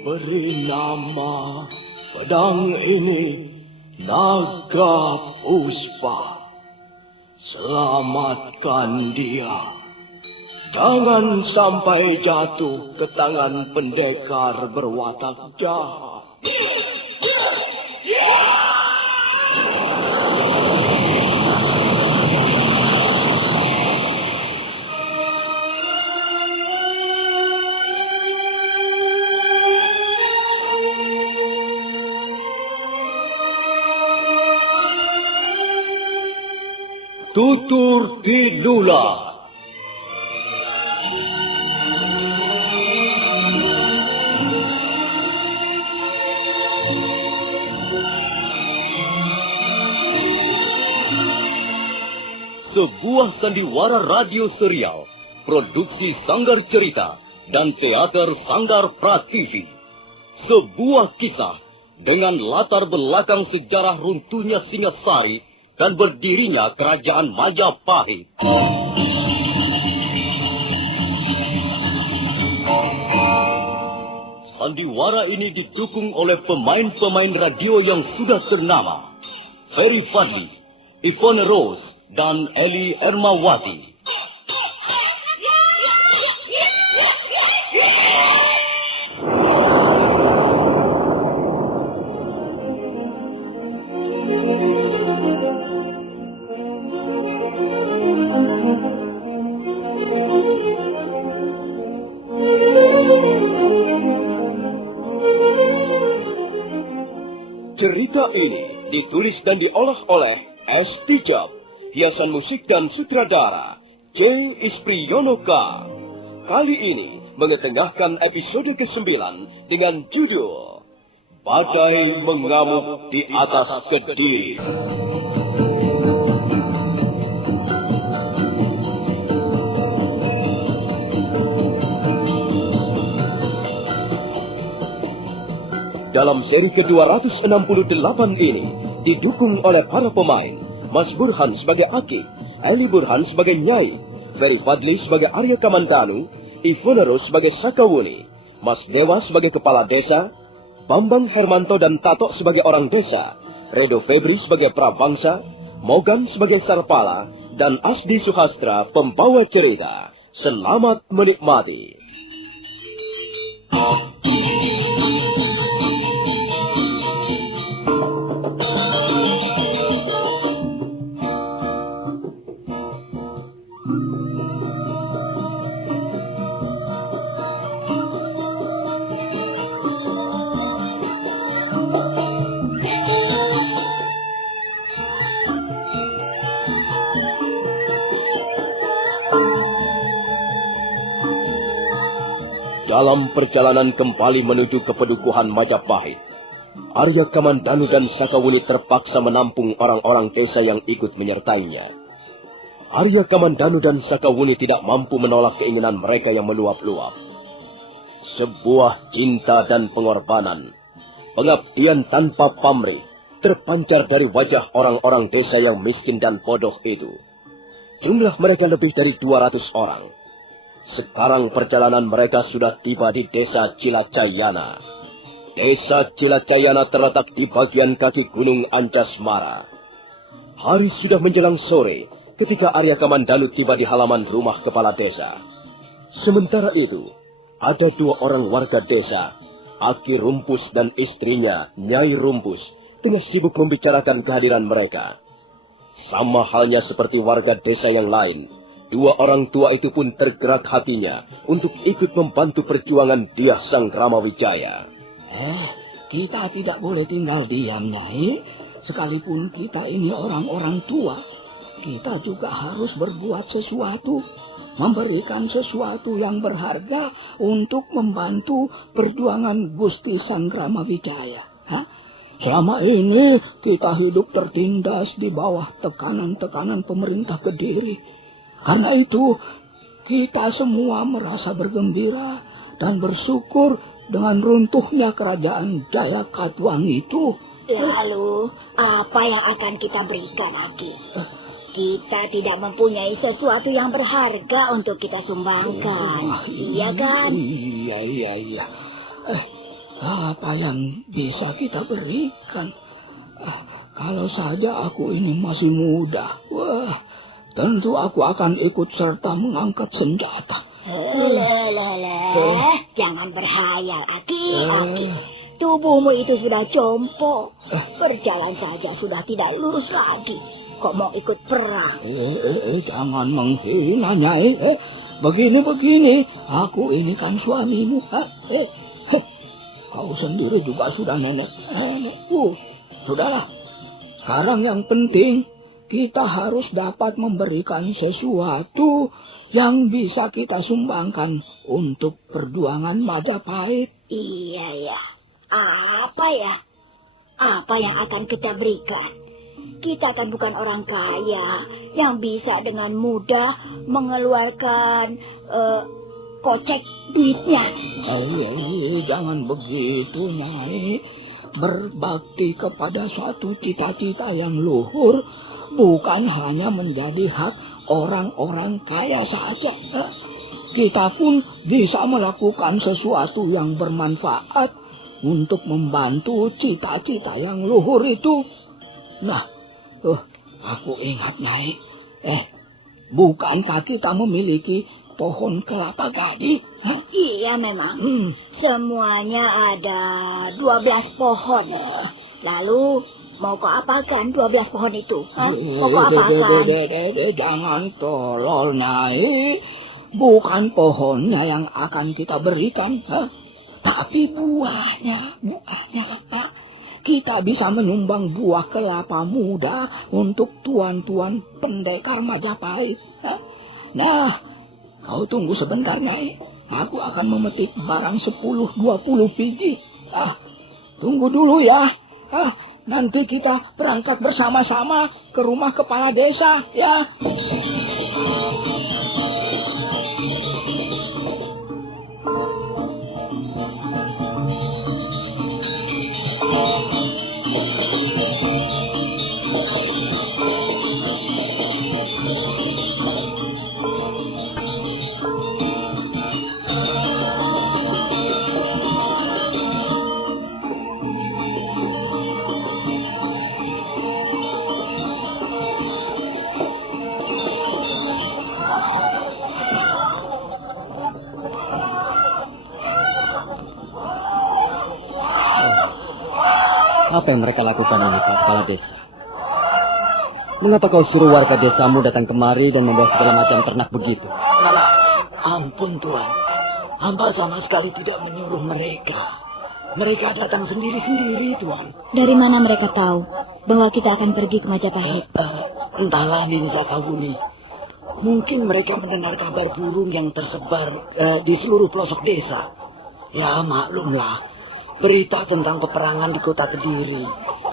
Beri nama pedang ini Naga Puspa. Selamatkan dia. Jangan sampai jatuh ke tangan pendekar berwatak jahat. Tutur Tidula. Sebuah sandiwara radio serial, produksi Sanggar Cerita dan Teater Sanggar Prativi. Sebuah kisah dengan latar belakang sejarah runtuhnya Singasari dan berdirinya Kerajaan Majapahit. Sandiwara ini didukung oleh pemain-pemain radio yang sudah ternama. Ferry Fadli, Ivone Rose, dan Eli Ermawati. Cerita ini ditulis dan diolah oleh S. Tijab, hiasan musik dan sutradara C. Ispriyonoka. Kali ini mengetengahkan episode ke-9 dengan judul Badai Mengamuk di Atas Kediri. Dalam seri ke-268 ini didukung oleh para pemain Mas Burhan sebagai Aki, Eli Burhan sebagai Nyai, Ferry Fadli sebagai Arya Kamandanu, Ivone Rose sebagai Sakawuni, Mas Dewa sebagai Kepala Desa, Bambang Hermanto dan Tato sebagai orang desa, Redo Febri sebagai Prabangsa, Mogan sebagai Sarpala, dan Asdi Suhastra pembawa cerita. Selamat menikmati. Dalam perjalanan kembali menuju ke pedukuhan Majapahit, Arya Kamandanu dan Sakawuni terpaksa menampung orang-orang desa yang ikut menyertainya. Arya Kamandanu dan Sakawuni tidak mampu menolak keinginan mereka yang meluap-luap. Sebuah cinta dan pengorbanan, pengabdian tanpa pamrih, terpancar dari wajah orang-orang desa yang miskin dan bodoh itu. Jumlah mereka lebih dari 200 orang. Sekarang perjalanan mereka sudah tiba di Desa Cilacayana. Desa Cilacayana terletak di bagian kaki Gunung Anjasmara. Hari sudah menjelang sore ketika Arya Kamandanu tiba di halaman rumah kepala desa. Sementara itu, ada 2 orang warga desa, Aki Rumpus dan istrinya, Nyai Rumpus, tengah sibuk membicarakan kehadiran mereka. Sama halnya seperti warga desa yang lain, 2 orang tua itu pun tergerak hatinya untuk ikut membantu perjuangan Dyah Sang Ramawijaya. Kita tidak boleh tinggal diam, Nyai. Sekalipun kita ini orang-orang tua, kita juga harus berbuat sesuatu, memberikan sesuatu yang berharga untuk membantu perjuangan Gusti Sang Ramawijaya. Selama ini kita hidup tertindas di bawah tekanan-tekanan pemerintah Kediri. Karena itu, kita semua merasa bergembira dan bersyukur dengan runtuhnya kerajaan Jayakatwang itu. Lalu, apa yang akan kita berikan, Aki? Kita tidak mempunyai sesuatu yang berharga untuk kita sumbangkan. Iya kan? Iya. Apa yang bisa kita berikan? Kalau saja aku ini masih muda, wah, tentu aku akan ikut serta mengangkat senjata. Jangan berhayal, Aki. Tubuhmu itu sudah jompo. Berjalan saja sudah tidak lurus lagi. Kok mau ikut perang? Jangan menghina, Nyai. Begini, aku ini kan suamimu. Kau sendiri juga sudah nenek. Sudahlah. Sekarang yang penting, kita harus dapat memberikan sesuatu yang bisa kita sumbangkan untuk perjuangan Majapahit. Iya. Apa ya? Apa yang akan kita berikan? Kita kan bukan orang kaya yang bisa dengan mudah mengeluarkan kocek duitnya. Jangan begitu, Nyai. Berbakti kepada suatu cita-cita yang luhur bukan hanya menjadi hak orang-orang kaya saja. Kita pun bisa melakukan sesuatu yang bermanfaat untuk membantu cita-cita yang luhur itu. Nah, aku ingat, Nyai. Bukankah kita memiliki pohon kelapa gading? Iya memang. Semuanya ada 12 pohon. Lalu mau kau apakan 12 pohon itu? Mau kau apakan? Jangan tolol, Nyai. Bukan pohonnya yang akan kita berikan, tapi buahnya. Kita bisa menyumbang buah kelapa muda untuk tuan-tuan pendekar Majapahit. Nah, kau tunggu sebentar, Nyai. Aku akan memetik barang 10-20 biji. Tunggu dulu ya. Nanti kita berangkat bersama-sama ke rumah kepala desa, ya. Apa yang mereka lakukan ini, Pak Kepala Desa? Mengapa kau suruh warga desamu datang kemari dan membawa segala macam ternak begitu? Ampun, Tuan. Hamba sama sekali tidak menyuruh mereka. Mereka datang sendiri-sendiri, Tuan. Dari mana mereka tahu bahwa kita akan pergi ke Majapahit? Entahlah, Nini Sakawuni. Mungkin mereka mendengar kabar burung yang tersebar di seluruh pelosok desa. Ya, maklumlah. Berita tentang peperangan di kota Kediri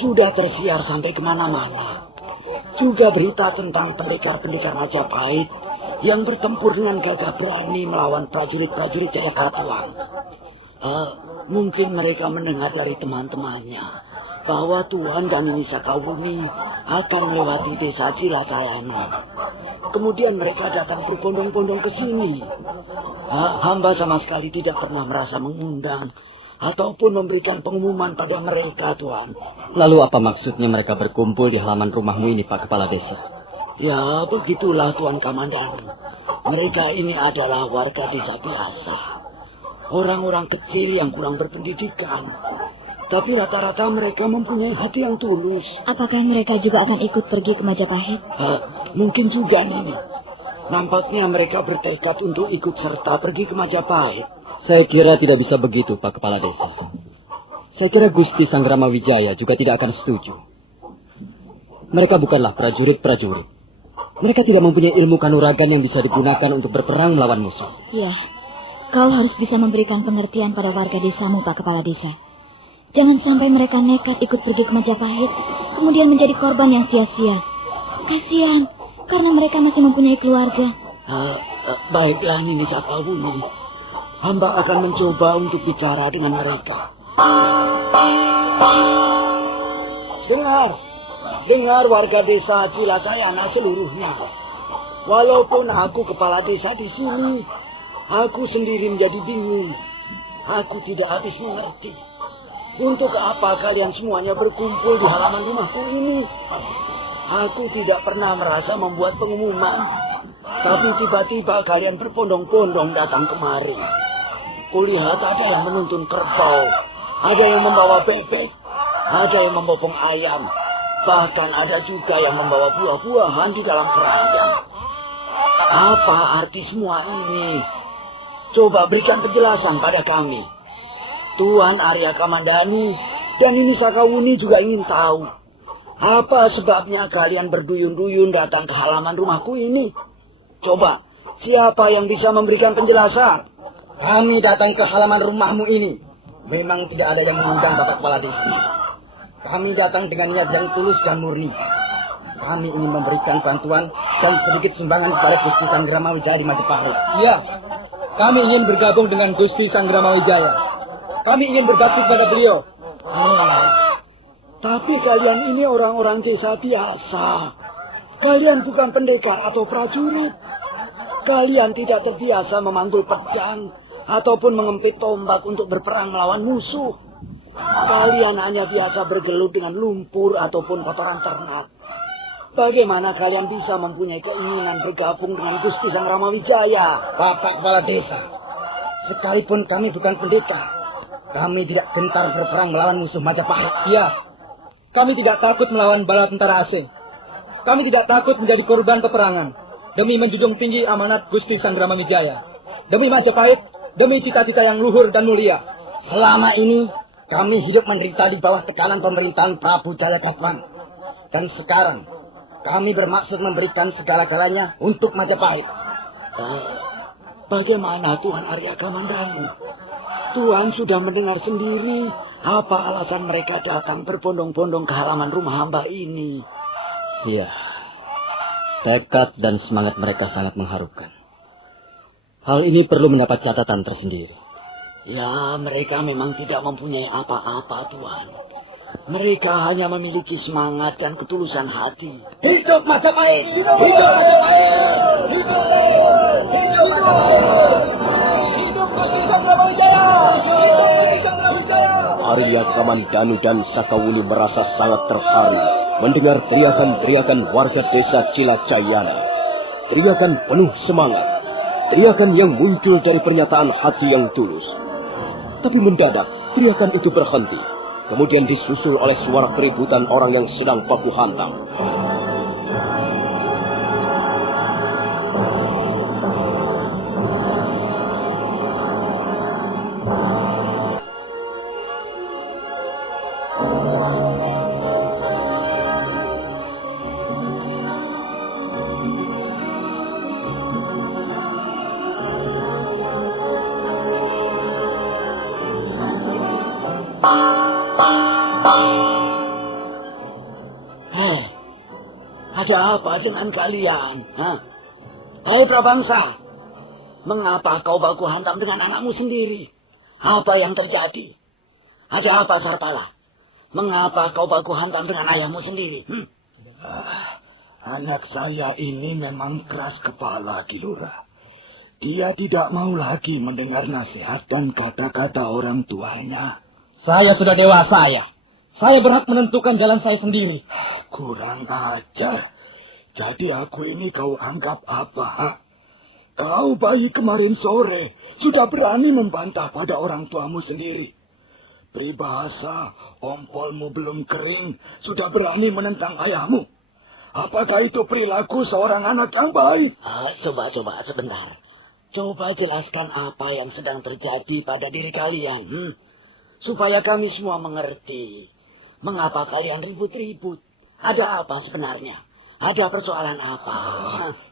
sudah tersiar sampai kemana-mana. Juga berita tentang pendekar-pendekar Majapahit yang bertempur dengan gagah berani melawan prajurit-prajurit Jayakatwang. Mungkin mereka mendengar dari teman-temannya bahwa Tuan dan Nini Sakawuni akan melewati desa Cilacayana. Kemudian mereka datang berbondong-bondong ke sini. Hamba sama sekali tidak pernah merasa mengundang ataupun memberikan pengumuman pada mereka, Tuan. Lalu apa maksudnya mereka berkumpul di halaman rumahmu ini, Pak Kepala Desa? Ya, begitulah, Tuan Kamandanu. Mereka ini adalah warga desa biasa. Orang-orang kecil yang kurang berpendidikan. Tapi rata-rata mereka mempunyai hati yang tulus. Apakah mereka juga akan ikut pergi ke Majapahit? Mungkin juga, Nini. Nampaknya mereka bertekad untuk ikut serta pergi ke Majapahit. Saya kira tidak bisa begitu, Pak Kepala Desa. Saya kira Gusti Sanggrama Wijaya juga tidak akan setuju. Mereka bukanlah prajurit-prajurit. Mereka tidak mempunyai ilmu kanuragan yang bisa digunakan untuk berperang melawan musuh. Ya, kau harus bisa memberikan pengertian pada warga desamu, Pak Kepala Desa. Jangan sampai mereka nekat ikut pergi ke Majapahit, kemudian menjadi korban yang sia-sia. Kasihan, karena mereka masih mempunyai keluarga. Baiklah, Nini Sakawuni. Hamba akan mencoba untuk bicara dengan mereka. Dengar warga desa Cilacayana seluruhnya. Walaupun aku kepala desa di sini, aku sendiri menjadi bingung. Aku tidak habis mengerti. Untuk apa kalian semuanya berkumpul di halaman rumahku ini? Aku tidak pernah merasa membuat pengumuman. Tapi tiba-tiba kalian berbondong-bondong datang kemari. Kulihat ada yang menuntun kerbau, ada yang membawa bebek, ada yang membopong ayam. Bahkan ada juga yang membawa buah-buahan di dalam keranjang. Apa arti semua ini? Coba berikan penjelasan pada kami. Tuan Arya Kamandanu dan Nini Sakawuni juga ingin tahu. Apa sebabnya kalian berduyun-duyun datang ke halaman rumahku ini? Coba, siapa yang bisa memberikan penjelasan? Kami datang ke halaman rumahmu ini. Memang tidak ada yang mengundang Bapak Kepala Desa. Kami datang dengan niat yang tulus dan murni. Kami ingin memberikan bantuan dan sedikit sumbangan kepada Gusti Sanggrama Wijaya di Majapahit. Iya, kami ingin bergabung dengan Gusti Sanggrama Wijaya. Kami ingin berbakti kepada beliau. Tapi kalian ini orang-orang desa biasa. Kalian bukan pendekar atau prajurit. Kalian tidak terbiasa memanggul pedang ataupun mengempit tombak untuk berperang melawan musuh. Kalian hanya biasa bergelut dengan lumpur ataupun kotoran ternak. Bagaimana kalian bisa mempunyai keinginan bergabung dengan Gusti Sanggrama Wijaya? Bapak Kepala Desa, sekalipun kami bukan pendekar, kami tidak gentar berperang melawan musuh Majapahit. Iya, kami tidak takut melawan bala tentara asing. Kami tidak takut menjadi korban peperangan demi menjunjung tinggi amanat Gusti Sanggrama Wijaya, demi Majapahit, demi cita-cita yang luhur dan mulia. Selama ini kami hidup menderita di bawah tekanan pemerintahan Prabu Jayakatwang. Dan sekarang kami bermaksud memberikan segala-galanya untuk Majapahit. Bagaimana Tuan Arya Kamandanu? Tuan sudah mendengar sendiri apa alasan mereka datang berbondong-bondong ke halaman rumah hamba ini. Iya, tekad dan semangat mereka sangat mengharukan. Hal ini perlu mendapat catatan tersendiri. Ya, mereka memang tidak mempunyai apa-apa, Tuan. Mereka hanya memiliki semangat dan ketulusan hati. Hidup Majapahit! Hidup Majapahit! Hidup Majapahit! Hidup Gusti Sanggrama Wijaya! Hidup Gusti Sanggrama Wijaya! Arya Kamandanu dan Sakawuni merasa sangat terharu mendengar teriakan-teriakan warga desa Cilacayana. Teriakan penuh semangat. Teriakan yang muncul dari pernyataan hati yang tulus. Tapi mendadak, teriakan itu berhenti. Kemudian disusul oleh suara keributan orang yang sedang baku hantam. Ada apa dengan kalian? Kau prabangsa, mengapa kau baku hantam dengan anakmu sendiri? Apa yang terjadi? Ada apa Sarpala? Mengapa kau baku hantam dengan ayahmu sendiri? Anak saya ini memang keras kepala, Ki Lurah. Dia tidak mau lagi mendengar nasihat dan kata-kata orang tuanya. Saya sudah dewasa, ya. Saya berhak menentukan jalan saya sendiri. Kurang ajar. Jadi aku ini kau anggap apa? Ha? Kau bayi kemarin sore sudah berani membantah pada orang tuamu sendiri. Peribahasa, ompolmu belum kering, sudah berani menentang ayahmu. Apakah itu perilaku seorang anak yang baik? Coba sebentar. Coba jelaskan apa yang sedang terjadi pada diri kalian. Supaya kami semua mengerti. Mengapa kalian ribut-ribut? Ada apa sebenarnya? Ada persoalan apa?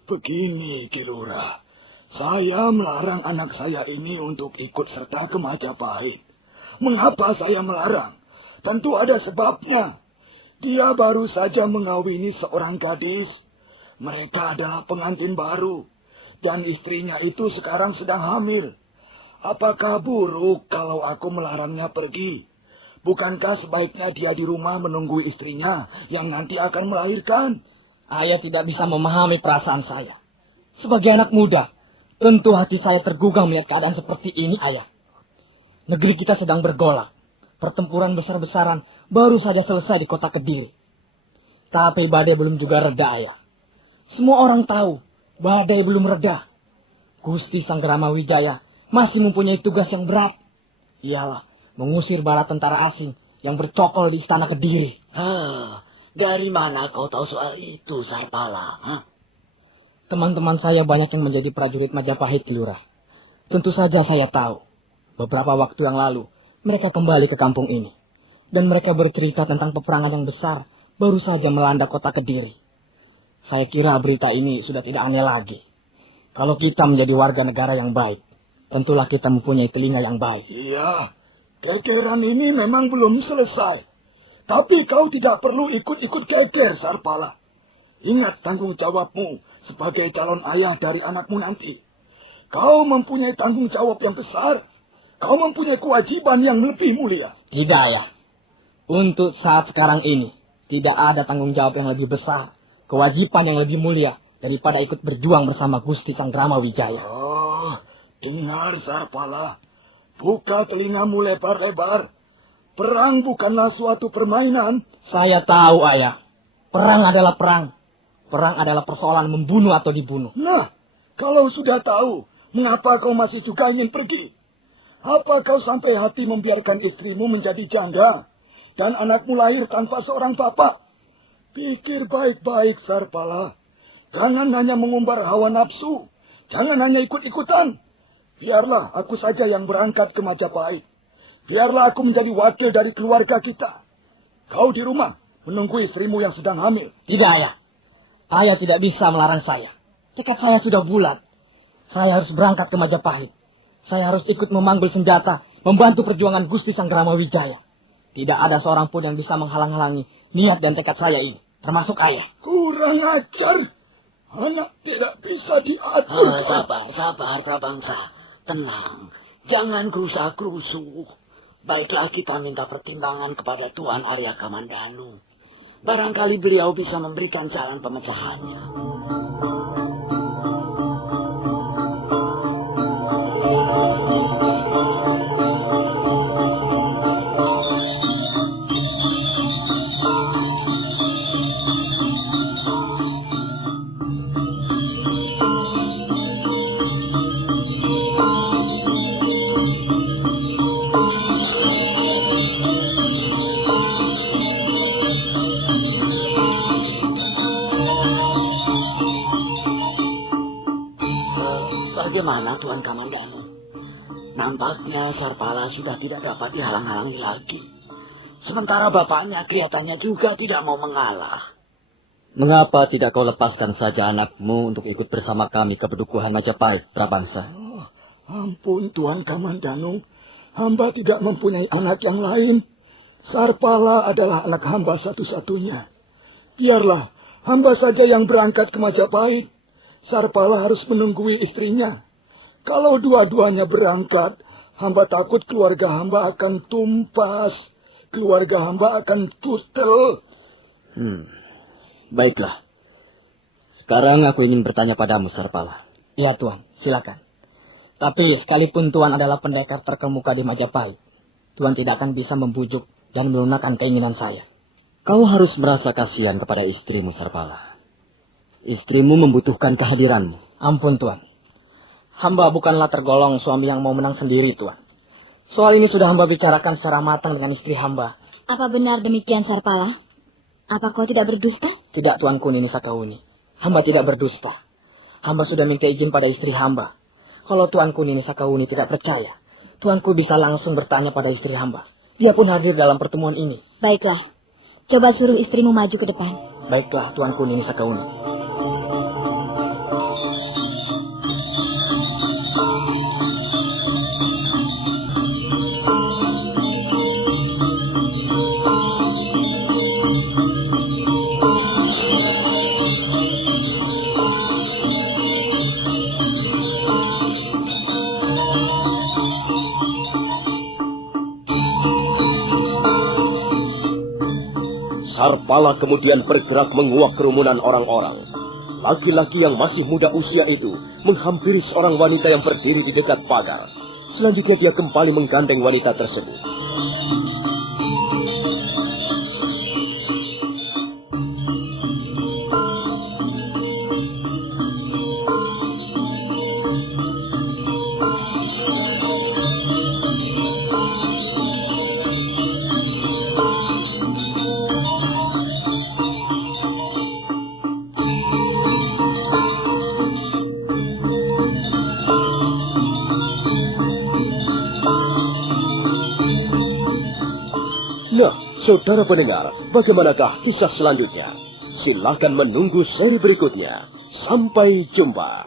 Begini, Ki Lurah. Saya melarang anak saya ini untuk ikut serta ke Majapahit. Mengapa saya melarang? Tentu ada sebabnya. Dia baru saja mengawini seorang gadis. Mereka adalah pengantin baru. Dan istrinya itu sekarang sedang hamil. Apakah buruk kalau aku melarangnya pergi? Bukankah sebaiknya dia di rumah menunggu istrinya yang nanti akan melahirkan? Ayah tidak bisa memahami perasaan saya. Sebagai anak muda, tentu hati saya tergugah melihat keadaan seperti ini, Ayah. Negeri kita sedang bergolak. Pertempuran besar-besaran baru saja selesai di kota Kediri. Tapi badai belum juga reda, Ayah. Semua orang tahu badai belum reda. Gusti Sanggrama Wijaya masih mempunyai tugas yang berat. Ialah mengusir bala tentara asing yang bercokol di istana Kediri. Dari mana kau tahu soal itu, Sarpala? Teman-teman saya banyak yang menjadi prajurit Majapahit, Ki Lurah. Tentu saja saya tahu. Beberapa waktu yang lalu, mereka kembali ke kampung ini. Dan mereka bercerita tentang peperangan yang besar baru saja melanda kota Kediri. Saya kira berita ini sudah tidak aneh lagi. Kalau kita menjadi warga negara yang baik, tentulah kita mempunyai telinga yang baik. Iya, kekeran ini memang belum selesai. Tapi kau tidak perlu ikut-ikut keker, Sarpala. Ingat tanggung jawabmu sebagai calon ayah dari anakmu nanti. Kau mempunyai tanggung jawab yang besar. Kau mempunyai kewajiban yang lebih mulia. Tidak, Ayah. Untuk saat sekarang ini, tidak ada tanggung jawab yang lebih besar, kewajiban yang lebih mulia daripada ikut berjuang bersama Gusti Sanggrama Wijaya. Dengar, Sarpala. Buka telingamu lebar-lebar. Perang bukanlah suatu permainan. Saya tahu, Ayah. Perang adalah perang. Perang adalah persoalan membunuh atau dibunuh. Nah, kalau sudah tahu, mengapa kau masih juga ingin pergi? Apa kau sampai hati membiarkan istrimu menjadi janda dan anakmu lahir tanpa seorang bapak? Pikir baik-baik, Sarpala. Jangan hanya mengumbar hawa nafsu. Jangan hanya ikut-ikutan. Biarlah aku saja yang berangkat ke Majapahit. Biarlah aku menjadi wakil dari keluarga kita. Kau di rumah menunggu istrimu yang sedang hamil. Tidak, Ayah. Ayah tidak bisa melarang saya. Tekad saya sudah bulat. Saya harus berangkat ke Majapahit. Saya harus ikut memanggul senjata, membantu perjuangan Gusti Sanggrama Wijaya. Tidak ada seorang pun yang bisa menghalang-halangi niat dan tekad saya ini, termasuk Ayah. Kurang ajar. Anak tidak bisa diatur. Sabar, Prabangsa. Tenang. Jangan gerusa-gerusu. Baiklah kita minta pertimbangan kepada Tuan Arya Kamandanu. Barangkali beliau bisa memberikan jalan pemecahannya. Bagaimana Tuan Kamandanu? Nampaknya Sarpala sudah tidak dapat dihalang-halangi lagi. Sementara bapaknya kelihatannya juga tidak mau mengalah. Mengapa tidak kau lepaskan saja anakmu untuk ikut bersama kami ke Pedukuhan Majapahit, Prabangsa? Ampun Tuan Kamandanu. Hamba tidak mempunyai anak yang lain. Sarpala adalah anak hamba satu-satunya. Biarlah hamba saja yang berangkat ke Majapahit. Sarpala harus menunggui istrinya. Kalau dua-duanya berangkat, hamba takut keluarga hamba akan tumpas. Keluarga hamba akan tutel. Baiklah. Sekarang aku ingin bertanya padamu, Sarpala. Ya, Tuan. Silakan. Tapi sekalipun Tuan adalah pendekar terkemuka di Majapahit, Tuan tidak akan bisa membujuk dan melunakkan keinginan saya. Kau harus merasa kasihan kepada istrimu, Sarpala. Istrimu membutuhkan kehadiranmu. Ampun, Tuan. Hamba bukanlah tergolong suami yang mau menang sendiri, Tuan. Soal ini sudah hamba bicarakan secara matang dengan istri hamba. Apa benar demikian, Sarpala? Apa kau tidak berdusta? Tidak, Tuanku Nini Sakauni. Hamba tidak berdusta. Hamba sudah minta izin pada istri hamba. Kalau Tuanku Nini Sakauni tidak percaya, Tuanku bisa langsung bertanya pada istri hamba. Dia pun hadir dalam pertemuan ini. Baiklah. Coba suruh istrimu maju ke depan. Baiklah, Tuanku Nini Sakauni. Sarpala kemudian bergerak menguak kerumunan orang-orang. Laki-laki yang masih muda usia itu menghampiri seorang wanita yang berdiri di dekat pagar. Selanjutnya dia kembali menggandeng wanita tersebut. Nah, saudara pendengar, bagaimanakah kisah selanjutnya? Silakan menunggu seri berikutnya. Sampai jumpa.